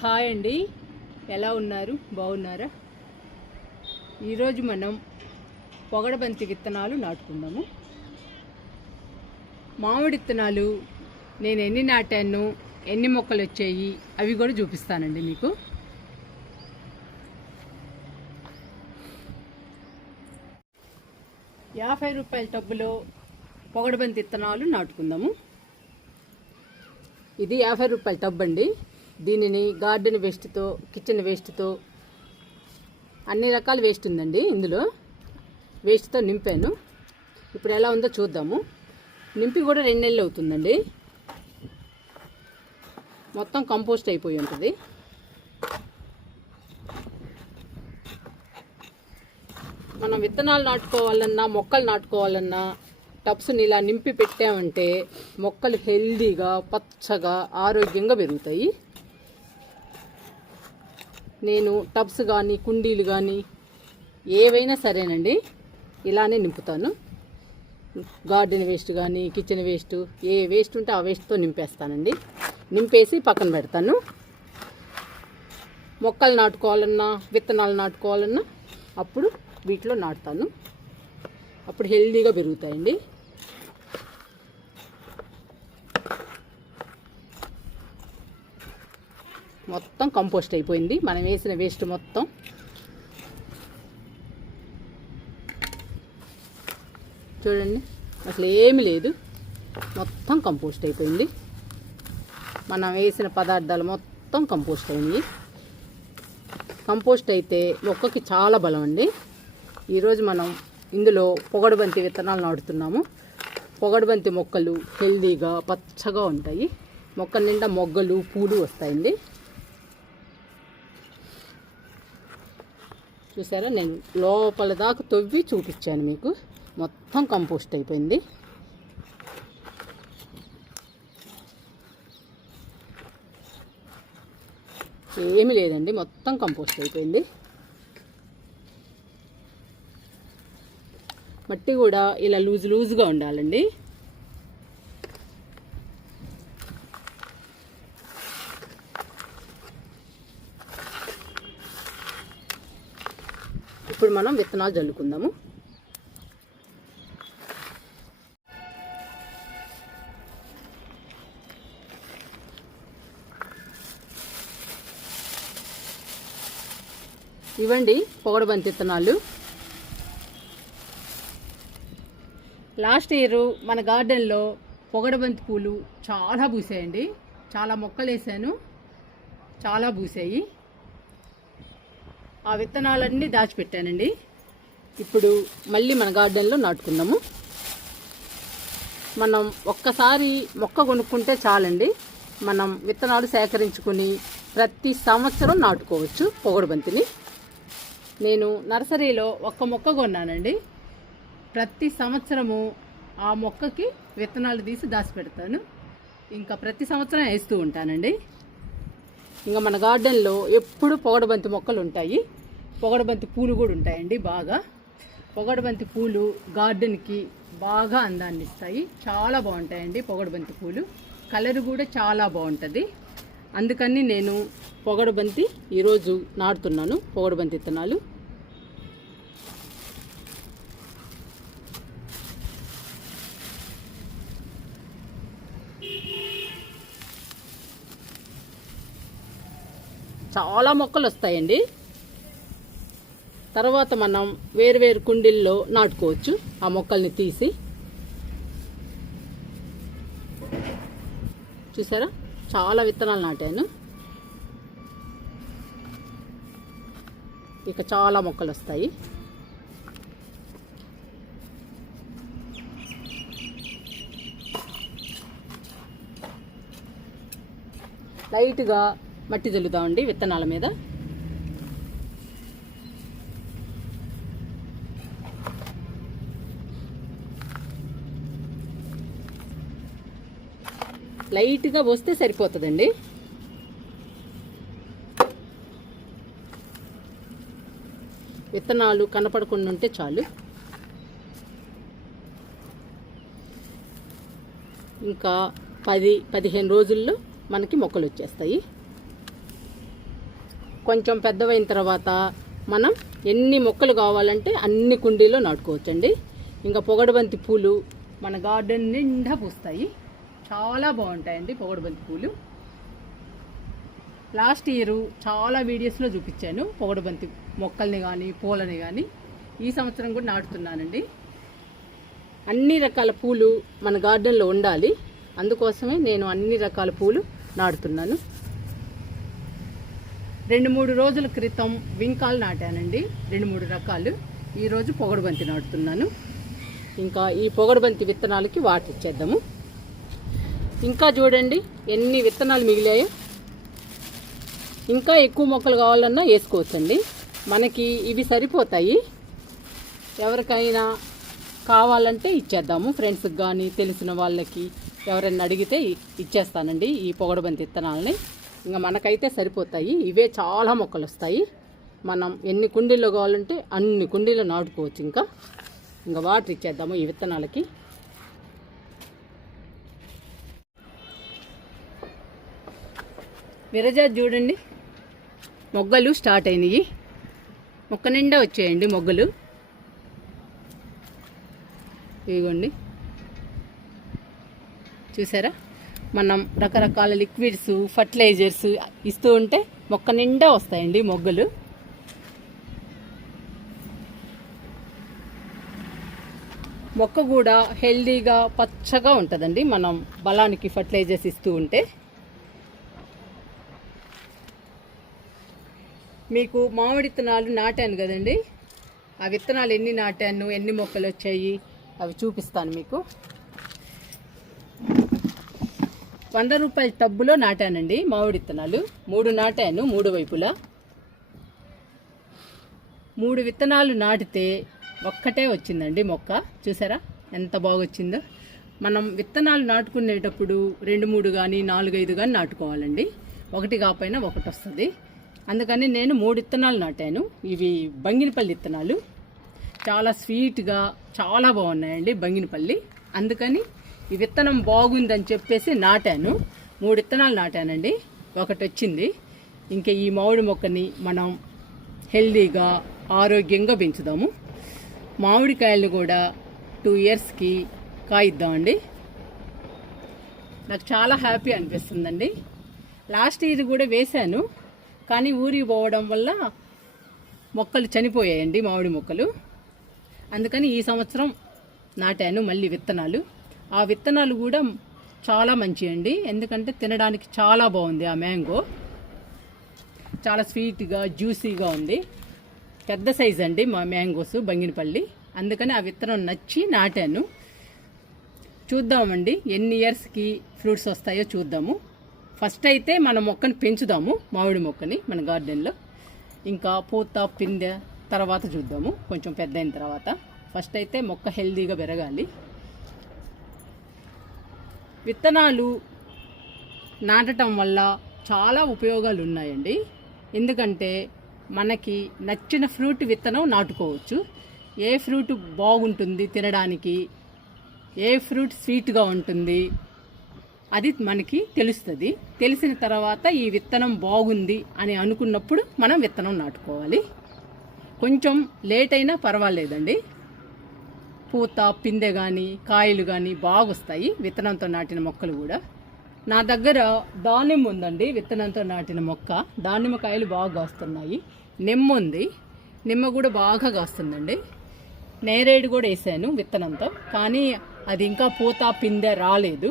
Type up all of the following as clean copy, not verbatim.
Hi అండి, ఎలా ఉన్నారు? బాగున్నారా? ఈరోజు మనం పొగడబంతి విత్తనాలు నాటుకుందాము. మామిడి విత్తనాలు నేను ఎన్ని నాటాను, ఎన్ని మొక్కలు వచ్చాయి అవి కూడా చూపిస్తానండి మీకు. ₹50 టబ్బులో పొగడబంతి విత్తనాలు నాటుకుందాము. ఇది ₹50 టబ్ అండి. దీనిని గార్డెన్ వేస్ట్తో, కిచెన్ వేస్ట్తో, అన్ని రకాల వేస్ట్ ఉందండి. ఇందులో వేస్ట్తో నింపాను. ఇప్పుడు ఎలా ఉందో చూద్దాము. నింపి కూడా 2 నెలలు అవుతుందండి. మొత్తం కంపోస్ట్ అయిపోయి ఉంటుంది. మనం విత్తనాలు నాటుకోవాలన్నా, మొక్కలు నాటుకోవాలన్నా టబ్స్ని ఇలా నింపి పెట్టామంటే మొక్కలు హెల్దీగా, పచ్చగా, ఆరోగ్యంగా పెరుగుతాయి. నేను టబ్స్ కానీ, కుండీలు కానీ ఏవైనా సరేనండి ఇలానే నింపుతాను. గార్డెన్ వేస్ట్ కానీ, కిచెన్ వేస్ట్, ఏ వేస్ట్ ఉంటే ఆ వేస్ట్తో నింపేస్తానండి. నింపేసి పక్కన పెడతాను. మొక్కలు నాటుకోవాలన్నా, విత్తనాలు నాటుకోవాలన్నా అప్పుడు వీటిలో నాటుతాను. అప్పుడు హెల్దీగా పెరుగుతాయండి. మొత్తం కంపోస్ట్ అయిపోయింది. మనం వేసిన వేస్ట్ మొత్తం. చూడండి, అసలు ఏమీ లేదు, మొత్తం కంపోస్ట్ అయిపోయింది. మనం వేసిన పదార్థాలు మొత్తం కంపోస్ట్ అయింది. కంపోస్ట్ అయితే మొక్కకి చాలా బలం అండి. ఈరోజు మనం ఇందులో పొగడబంతి విత్తనాలు నాటుతున్నాము. పొగడబంతి మొక్కలు హెల్దీగా, పచ్చగా ఉంటాయి. మొక్కల నిండా మొగ్గలు, పూలు వస్తాయండి. చూసారా, నేను లోపల దాకా తవ్వి చూపించాను మీకు. మొత్తం కంపోస్ట్ అయిపోయింది. ఏమీ లేదండి, మొత్తం కంపోస్ట్ అయిపోయింది. మట్టి కూడా ఇలా లూజుగా ఉండాలండి. ఇప్పుడు మనం విత్తనాలు జల్లుకుందాము. ఇవ్వండి పొగడబంతి విత్తనాలు. లాస్ట్ ఇయర్ మన గార్డెన్లో పొగడబంతి పూలు చాలా పూసాయండి. చాలా మొక్కలు వేసాను, చాలా పూసాయి. ఆ విత్తనాలన్నీ దాచిపెట్టానండి. ఇప్పుడు మళ్ళీ మన గార్డెన్లో నాటుకుందాము. మనం ఒక్కసారి మొక్క కొనుక్కుంటే చాలండి. మనం విత్తనాలు సేకరించుకుని ప్రతి సంవత్సరం నాటుకోవచ్చు పొగడబంతిని. నేను నర్సరీలో ఒక్క మొక్క కొన్నానండి. ప్రతి సంవత్సరము ఆ మొక్కకి విత్తనాలు తీసి దాచిపెడతాను. ఇంకా ప్రతి సంవత్సరం వేస్తూ ఉంటానండి. ఇంకా మన గార్డెన్లో ఎప్పుడు పొగడబంతి మొక్కలు ఉంటాయి. పొగడబంతి పూలు కూడా ఉంటాయండి. బాగా పొగడబంతి పూలు గార్డెన్కి బాగా అందాన్ని ఇస్తాయి. చాలా బాగుంటాయండి పొగడబంతి పూలు. కలర్ కూడా చాలా బాగుంటుంది. అందుకని నేను పొగడబంతి ఈరోజు నాటుతున్నాను. పొగడబంతి విత్తనాలు చాలా మొక్కలు వస్తాయండి. తర్వాత మనం వేరు కుండీల్లో నాటుకోవచ్చు. ఆ మొక్కల్ని తీసి చూసారా, చాలా విత్తనాలు నాటాను. ఇక చాలా మొక్కలు వస్తాయి. లైట్గా మట్టి చల్లుదామండి విత్తనాల మీద. లైట్గా పోస్తే సరిపోతుందండి. విత్తనాలు కనపడకుండా ఉంటే చాలు. ఇంకా 10-15 రోజుల్లో మనకి మొక్కలు వచ్చేస్తాయి. కొంచెం పెద్దవైన తర్వాత మనం ఎన్ని మొక్కలు కావాలంటే అన్ని కుండీలో నాటుకోవచ్చండి. ఇంకా పొగడబంతి పూలు మన గార్డెన్ నిండా పూస్తాయి, చాలా బాగుంటాయండి పొగడబంతి పూలు. లాస్ట్ ఇయర్ చాలా వీడియోస్లో చూపించాను పొగడబంతి మొక్కల్ని కానీ పూలని కానీ. ఈ సంవత్సరం కూడా నాటుతున్నానండి. అన్ని రకాల పూలు మన గార్డెన్లో ఉండాలి, అందుకోసమే నేను అన్ని రకాల పూలు నాటుతున్నాను. 2-3 రోజుల క్రితం వింకాలు నాటానండి, 2-3 రకాలు. ఈరోజు పొగడబంతి నాటుతున్నాను. ఇంకా ఈ పొగడబంతి విత్తనాలకి వాటర్ ఇచ్చేద్దాము. ఇంకా చూడండి ఎన్ని విత్తనాలు మిగిలాయో. ఇంకా ఎక్కువ మొక్కలు కావాలన్నా వేసుకోవచ్చండి, మనకి ఇవి సరిపోతాయి. ఎవరికైనా కావాలంటే ఇచ్చేద్దాము, ఫ్రెండ్స్కి కానీ తెలిసిన వాళ్ళకి ఎవరైనా అడిగితే ఇచ్చేస్తానండి ఈ పొగడబంతి విత్తనాలని. ఇంకా మనకైతే సరిపోతాయి, ఇవే చాలా మొక్కలు వస్తాయి. మనం ఎన్ని కుండీల్లో కావాలంటే అన్ని కుండీల్లో నాటుకోవచ్చు. ఇంకా వాటర్ ఇచ్చేద్దాము ఈ విత్తనాలకి. విరజాజి చూడండి మొగ్గలు స్టార్ట్ అయినాయి, మొక్క నిండా వచ్చాయండి మొగ్గలు. ఇదిగోండి చూసారా, మనం రకరకాల లిక్విడ్స్ ఫర్టిలైజర్స్ ఇస్తూ ఉంటే మొక్క నిండా వస్తాయండి మొగ్గలు. మొక్క కూడా హెల్దీగా పచ్చగా ఉంటుందండి మనం బలానికి ఫర్టిలైజర్స్ ఇస్తూ ఉంటే. మీకు మామిడి విత్తనాలు నాటాను కదండి, ఆ విత్తనాలు ఎన్ని నాటాను, ఎన్ని మొక్కలు వచ్చాయి అవి చూపిస్తాను మీకు. 100 రూపాయల టబ్బులో నాటానండి మామిడి విత్తనాలు. 3 నాటాను, 3 వైపులా. 3 విత్తనాలు నాటితే ఒక్కటే వచ్చిందండి మొక్క. చూసారా ఎంత బాగా వచ్చిందో. మనం విత్తనాలు నాటుకునేటప్పుడు 2-3 కానీ 4-5 కానీ నాటుకోవాలండి, ఒకటి కాకపోయినా ఒకటి వస్తుంది. అందుకని నేను 3 విత్తనాలు నాటాను. ఇవి బంగినపల్లి విత్తనాలు, చాలా స్వీట్గా చాలా బాగున్నాయండి బంగినపల్లి. అందుకని ఈ విత్తనం బాగుందని చెప్పేసి నాటాను. 3 విత్తనాలు నాటానండి, ఒకటి వచ్చింది. ఇంకా ఈ మామిడి మొక్కని మనం హెల్దీగా ఆరోగ్యంగా పెంచుదాము. మామిడికాయలు కూడా 2 ఇయర్స్కి కాయిద్దామండి. నాకు చాలా హ్యాపీ అనిపిస్తుందండి. లాస్ట్ ఇయర్ కూడా వేశాను, కానీ ఊరికి పోవడం వల్ల మొక్కలు చనిపోయాయండి మామిడి మొక్కలు. అందుకని ఈ సంవత్సరం నాటాను మళ్ళీ విత్తనాలు. ఆ విత్తనాలు కూడా చాలా మంచివండి, ఎందుకంటే తినడానికి చాలా బాగుంది. ఆ మ్యాంగో చాలా స్వీట్గా జ్యూసీగా ఉంది. పెద్ద సైజ్ అండి మా మ్యాంగోస్ బంగినపల్లి. అందుకని ఆ విత్తనం నచ్చి నాటాను. చూద్దామండి ఎన్ని ఇయర్స్కి ఫ్రూట్స్ వస్తాయో చూద్దాము. ఫస్ట్ అయితే మన మొక్కని పెంచుదాము, మామిడి మొక్కని మన గార్డెన్లో. ఇంకా పూత పిందె తర్వాత చూద్దాము కొంచెం పెద్ద అయిన తర్వాత. ఫస్ట్ అయితే మొక్క హెల్దీగా పెరగాలి. విత్తనాలు నాటడం వల్ల చాలా ఉపయోగాలు ఉన్నాయండి. ఎందుకంటే మనకి నచ్చిన ఫ్రూట్ విత్తనం నాటుకోవచ్చు. ఏ ఫ్రూట్ బాగుంటుంది తినడానికి, ఏ ఫ్రూట్ స్వీట్గా ఉంటుంది అది మనకి తెలుస్తుంది. తెలిసిన తర్వాత ఈ విత్తనం బాగుంది అని అనుకున్నప్పుడు మనం విత్తనం నాటుకోవాలి. కొంచెం లేట్ అయినా పర్వాలేదండి, పూత పిందె కానీ కాయలు కానీ బాగా వస్తాయి విత్తనంతో నాటిన మొక్కలు కూడా. నా దగ్గర దానిమ్మ ఉందండి, విత్తనంతో నాటిన మొక్క. దానిమ్మకాయలు బాగా కాస్తున్నాయి. నిమ్మ ఉంది, నిమ్మ కూడా బాగా కాస్తుందండి. నేరేడు కూడా వేసాను విత్తనంతో, కానీ అది ఇంకా పూత పిందె రాలేదు.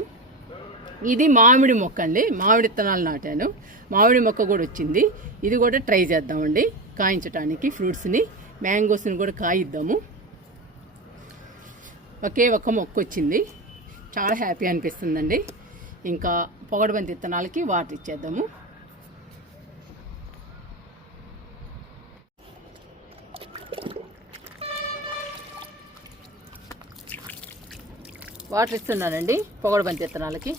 ఇది మామిడి మొక్క అండి, మామిడి విత్తనాలు నాటాను. మామిడి మొక్క కూడా వచ్చింది. ఇది కూడా ట్రై చేద్దామండి కాయించడానికి. ఫ్రూట్స్ని మ్యాంగోస్ని కూడా కాయిద్దాము. ఒకే ఒక్క మొక్క వచ్చింది, చాలా హ్యాపీ అనిపిస్తుందండి. ఇంకా పొగడబంతి విత్తనాలకి వాటర్ ఇచ్చేద్దాము. వాటర్ ఇస్తున్నానండి పొగడబంతి విత్తనాలకి.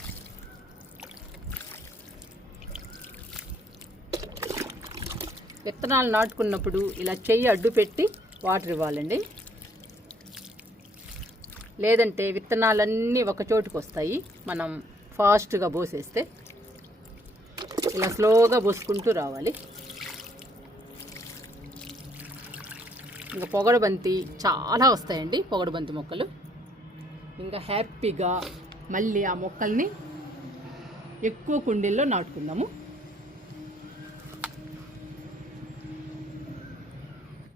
విత్తనాలు నాటుకున్నప్పుడు ఇలా చెయ్యి అడ్డు పెట్టి వాటర్ ఇవ్వాలండి, లేదంటే విత్తనాలన్నీ ఒక చోటుకు వస్తాయి. మనం ఫాస్ట్గా పోసేస్తే ఇలా స్లోగా పోసుకుంటూ రావాలి. ఇంకా పొగడబంతి చాలా వస్తాయండి, పొగడబంతి మొక్కలు. ఇంకా హ్యాపీగా మళ్ళీ ఆ మొక్కల్ని ఎక్కువ కుండీల్లో నాటుకుందాము.